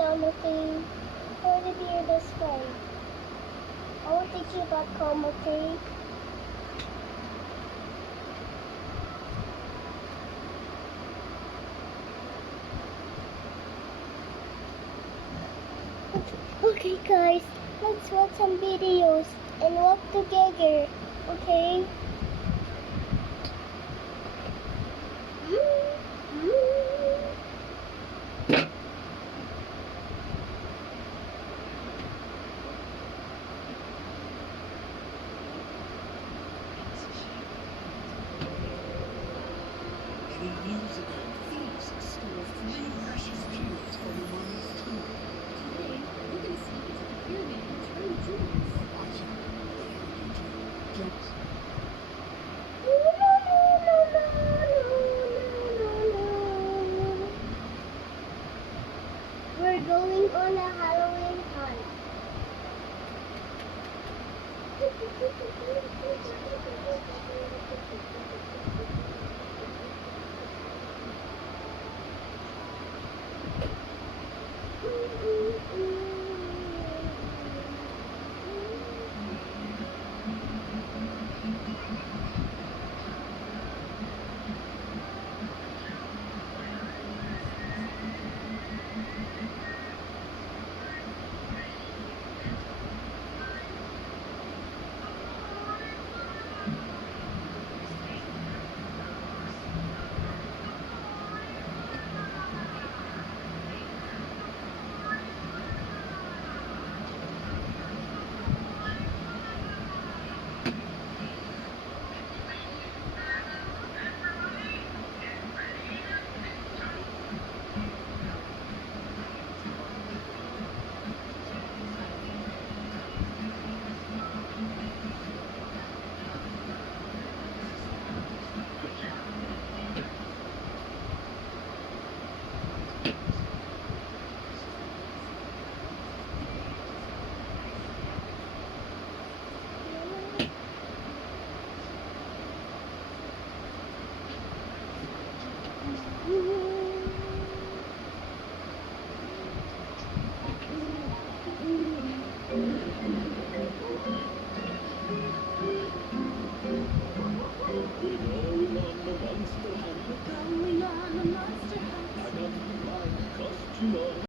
down, okay? I want to be your best friend. I will teach you back home, okay? Okay guys, let's watch some videos and walk together, okay? Many years ago, thieves stole 3 precious jewels from the mum's tomb. Today, we're gonna sneak into the pyramid and return the jewels. Watch it. Whatever you do, don't We're going on a Halloween hunt.